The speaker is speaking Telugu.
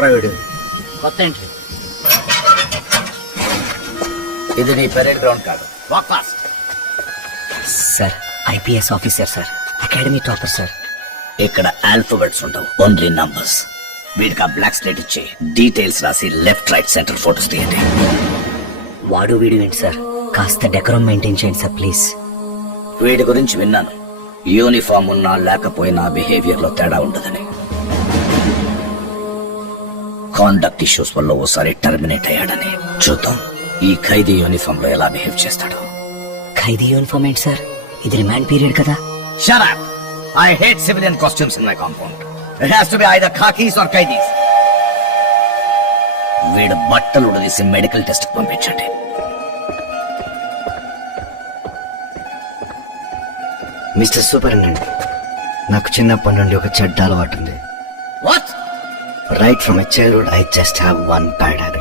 ఎవడ్రా వీడు? కొత్త ఎంట్రీ. ఇది నీ పెరేడ్ గ్రౌండ్ కాదు. Walk fast. Sir IPS officer sir, academy topper sir. ఇక్కడ ఆల్ఫాబెట్స్ ఉండవు, ఓన్లీ నంబర్స్. వీడికి ఆ బ్లాక్ స్లేట్ ఇచ్చి డీటెయిల్స్ రాసి లెఫ్ట్ రైట్ సెంటర్ ఫోటోస్ తీయండి. వాడు వీడు ఏంటి సార్, కాస్త డెకరం మెయింటైన్ చేయండి సార్ ప్లీజ్. వీడి గురించి విన్నాను, యూనిఫామ్ ఉన్నా లేకపోయినా బిహేవియర్ లో తేడా ఉండదని. కాండక్ట్ ఇష్యూస్ వల్ల ఓసారి టర్మినేట్ అయ్యాడని. చూద్దాం ఈ ఖైదీ యూనిఫామ్ లో ఎలా బిహేవ్ చేస్తాడు. ఖైదీ యూనిఫామ్ ఏంటి సార్, ఇది రిమాండ్ పీరియడ్ కదా. Shut up! I hate civilian costumes in my compound. It has to be either khakis or kaidis. వీడు బట్టలు ఉడదీసి మెడికల్ టెస్ట్ పంపించండి. మిస్టర్ సూపరింటెండెంట్, నాకు చిన్నప్పటి నుండి ఒక చెడ్డ అలవాటు ఉంది. What? Right from my childhood, I just have one bad habit.